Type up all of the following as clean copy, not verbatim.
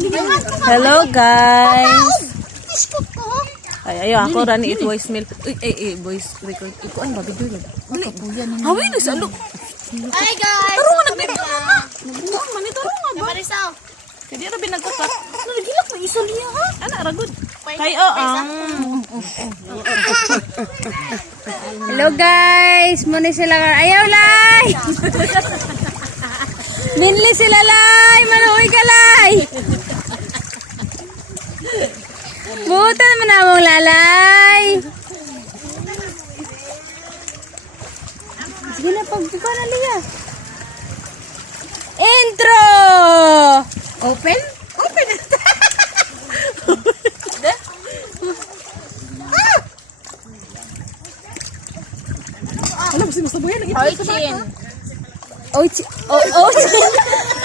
Hello guys. Ay, ako rani it voicemail. Uy, voice record. Iko an ba video lang. Hawi na sa look. Hi guys. Taro nga nagbibigay na. Nagbuang man ito nga ba? Marisaw. Kadi ra binagkutak. Nagilak na isa niya ha. Ana ra good. Kay Hello guys, muna sila ayaw lay. Minli sila lay, manuoy ka lay. Buta naman among lalay. Sige na, pagbuka na liya. Intro! Open? Open! Alam mo, sinusabuhin. Orchin. Ochin.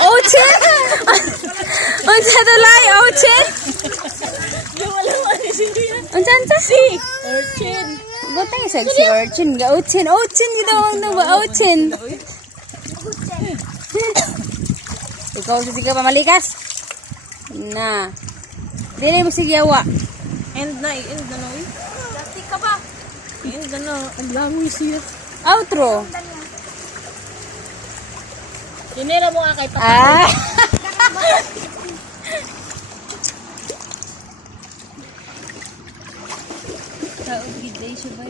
Ochin. Unsa to lay, Ochin? Unsa? Si. Orchin. Gotay sa si Orchin. Ochin. Ochin gidawang na ba? Ochin. Ikaw sige pamalikas. Na. Dili mo sige awa. End na no. Plastic ka ba? End na. Ang langoy siya. Outro. Dinera mo nga kay Papa. Ah. Taog gid siya ba?